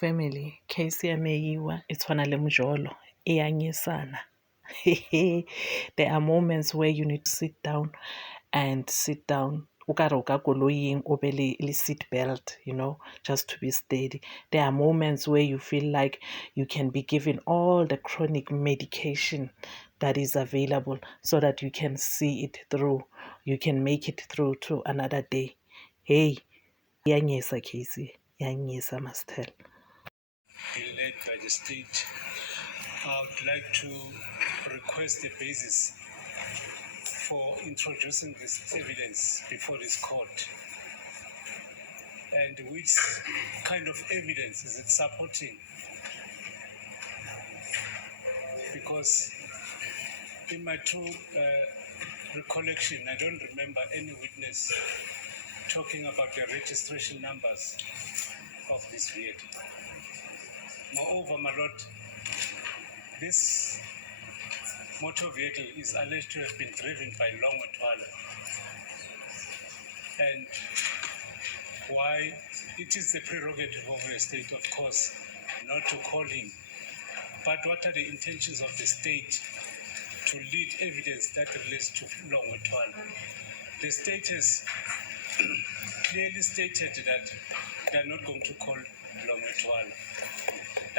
family, case ya Meyiwa, e tshwana le mjolo, e a nyesana. There are moments where you need to sit down ukare o ka koloing o be le seat belt, just to be steady. There are moments where you feel like you can be given all the chronic medication that is available so that you can see it through, you can make it through to another day. Hey, yanyesa Casey, yanyesa must tell. Led by the state, I would like to request the basis for introducing this evidence before this court. And which kind of evidence is it supporting? Because in my true recollection, I don't remember any witness talking about the registration numbers of this vehicle. Moreover, my lord, this motor vehicle is alleged to have been driven by Longwetwala. And why it is the prerogative of the state, of course, not to call him. But what are the intentions of the state to lead evidence that relates to Longwetwala? The state has clearly stated that they are not going to call Longwetwala.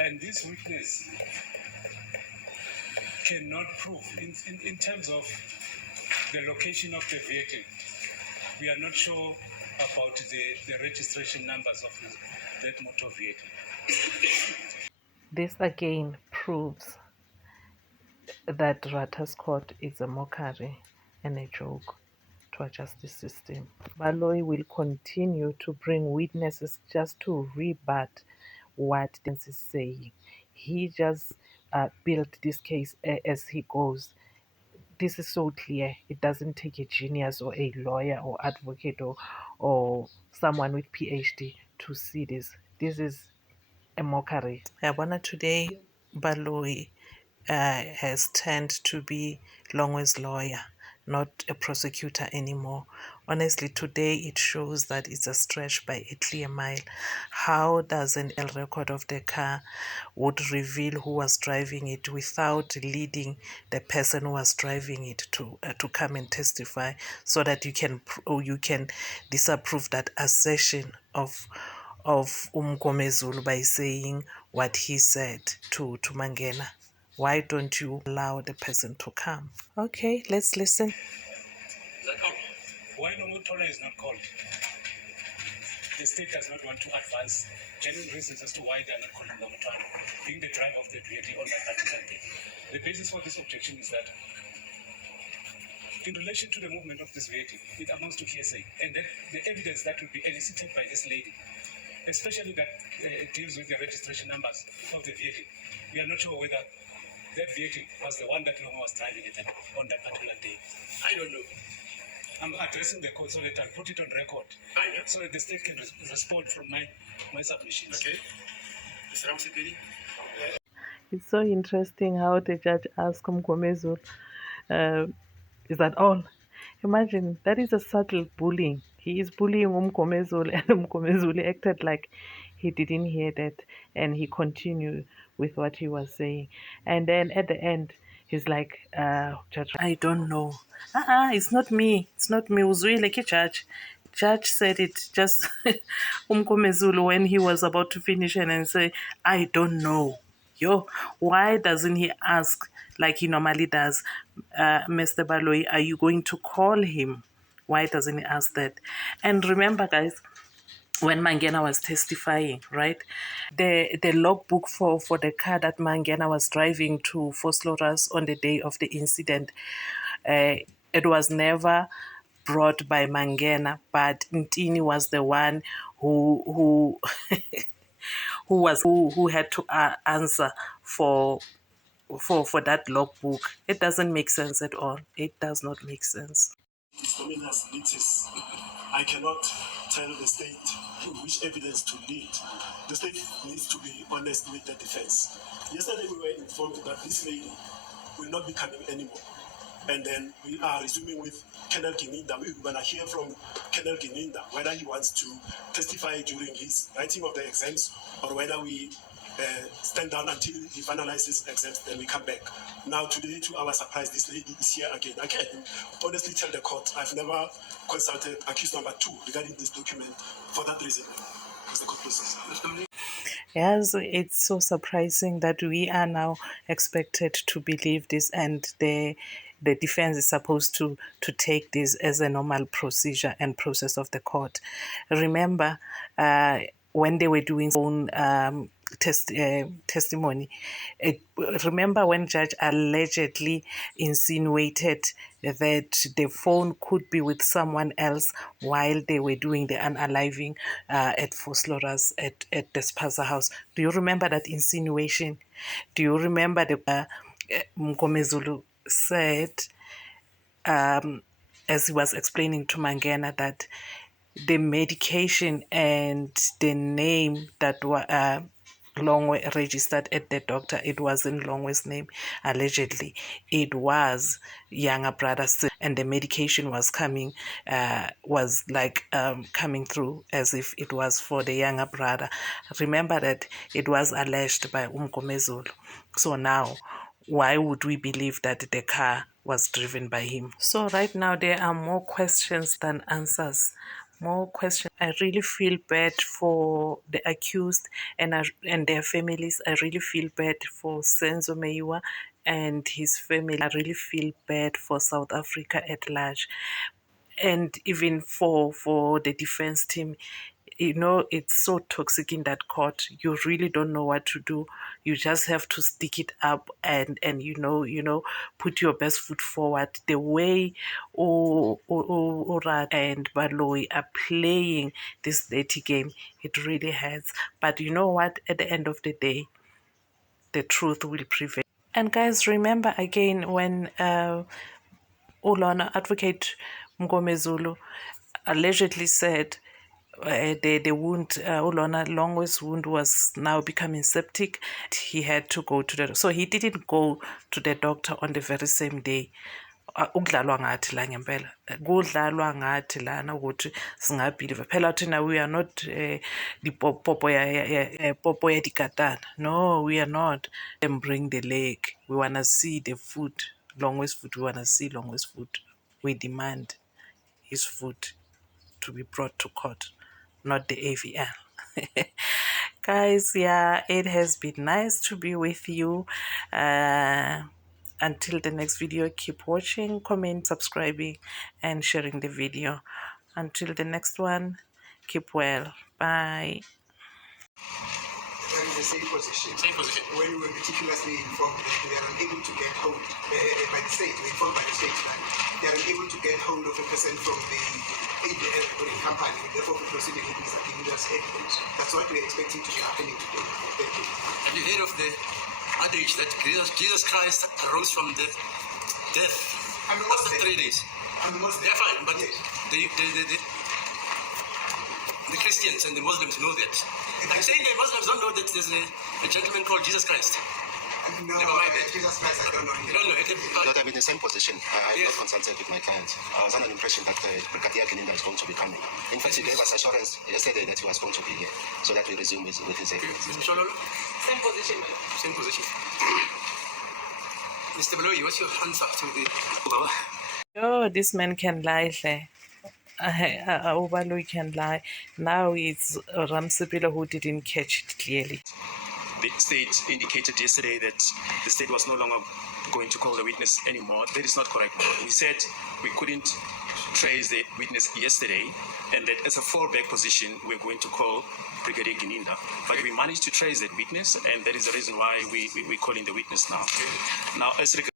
And this witness cannot prove, in terms of the location of the vehicle, we are not sure about the registration numbers of that motor vehicle. This again proves that Ratha's court is a mockery and a joke to our justice system. Baloyi will continue to bring witnesses just to rebut what the is saying. He just built this case as he goes. This is so clear. It doesn't take a genius or a lawyer or advocate or someone with PhD to see this. This is a mockery. Yabona, today Baloyi has turned to be Longwe's lawyer, not a prosecutor anymore. Honestly, today it shows that it's a stretch by a clear mile. How does an L record of the car would reveal who was driving it without leading the person who was driving it to come and testify, so that you can disapprove that assertion of Umgomezulu by saying what he said to Mangena? Why don't you allow the person to come? Okay, let's listen. Why Longwetwala is not called? The state does not want to advance genuine reasons as to why they are not calling Longwetwala, being the driver of the vehicle on that particular day. The basis for this objection is that in relation to the movement of this vehicle, it amounts to hearsay, and that the evidence that will be elicited by this lady, especially that deals with the registration numbers of the vehicle, we are not sure whether that vehicle was the one that Longo was driving on that particular day. I don't know. I'm addressing the court so that I'll put it on record, so that the state can respond from my submissions. Okay. Mr. Ramsekeli? It's so interesting how the judge asked Mgomezulu, is that all? Imagine, that is a subtle bullying. He is bullying Mgomezulu, and Mgomezulu acted like he didn't hear that, and he continued with what he was saying. And then at the end, he's like, Judge, I don't know. It's not me. It's not me. Uzwile ke judge. Judge said it just Umgomezulu when he was about to finish and say, I don't know. Yo, why doesn't he ask like he normally does, Mr. Baloyi, are you going to call him? Why doesn't he ask that? And remember, guys, when Mangena was testifying, right, the logbook for the car that Mangena was driving to Vosloorus on the day of the incident, it was never brought by Mangena, but Ntini was the one who who had to answer for that logbook. It doesn't make sense at all. It does not make sense. I cannot tell the state which evidence to lead. The state needs to be honest with the defense. Yesterday we were informed that this lady will not be coming anymore. And then we are resuming with Colonel Gininda. We're going to hear from Colonel Gininda whether he wants to testify during his writing of the exams or whether we stand down until he finalizes exams, then we come back. Now, today, to our surprise, this lady is here again. I can honestly tell the court I've never consulted accused number 2 regarding this document for that reason. Mr. Court process. Yes, it's so surprising that we are now expected to believe this, and the defense is supposed to take this as a normal procedure and process of the court. Remember, when they were doing own testimony, remember when judge allegedly insinuated that the phone could be with someone else while they were doing the unaliving at Fosloras at the Spaza house. Do you remember that insinuation? Do you remember the Mkomezulu said, as he was explaining to Mangena, that the medication and the name that were Longwe registered at the doctor, it wasn't Longwe's name, allegedly. It was younger brother's, and the medication was coming through as if it was for the younger brother. Remember that it was alleged by Umkomezulu. So now, why would we believe that the car was driven by him? So right now there are more questions than answers. More questions. I really feel bad for the accused and their families. I really feel bad for SENZO MEYIWA and his family. I really feel bad for South Africa at large, and even for the defense team. You know, it's so toxic in that court. You really don't know what to do. You just have to stick it up and you know put your best foot forward. The way Ratha and Baloyi are playing this dirty game, it really hurts. But you know what? At the end of the day, the truth will prevail. And guys, remember again when Ulona advocate Mkomezulu allegedly said the wound, Ulona Longwe's wound was now becoming septic. He had to go to the, so he didn't go to the doctor on the very same day. Ukudlalwa ngathi la ngempela, kudlalwa ngathi lana ukuthi singabhiliva phela thina we are not the popo ya dikatana. No, we are not. Them bring the leg. We want to see the food, Longwe's food. We want to see Longwe's food. We demand his food to be brought to court, not the AVL. Guys, yeah, it has been nice to be with you. Until the next video, keep watching, comment, subscribing, and sharing the video. Until the next one, keep well. Bye. That is the same position. Same position. When we were meticulously informed that they are unable to get hold by the state, we informed by the state that they are unable to get hold of a person from the company, therefore we proceeded with Mr. Gininda's evidence. That's what we're expecting to be happening today. Thank you. Have you heard of the adage that Jesus Christ arose from death after 3 days? They're fine, but yes. The Christians and the Muslims know that. I'm saying the Muslims don't know that there's a gentleman called Jesus Christ. No, never mind that. Jesus Christ, I don't know. You don't know. But I'm in the same position. I have not consulted with my client. I was under the impression that Brigadier Gininda is going to be coming. In fact, he gave us assurance yesterday that he was going to be here, so that we resume with his evidence. Same position, madam. Same position. Mr. Baloyi, what's your answer to the... Oh, this man can lie, Baloyi can lie. Now it's Ramsipila who didn't catch it clearly. The state indicated yesterday that the state was no longer going to call the witness anymore. That is not correct. We said we couldn't trace the witness yesterday, and that as a fallback position, we're going to call Brigadier Gininda. But we managed to trace that witness, and that is the reason why we're calling the witness now. Now, as regards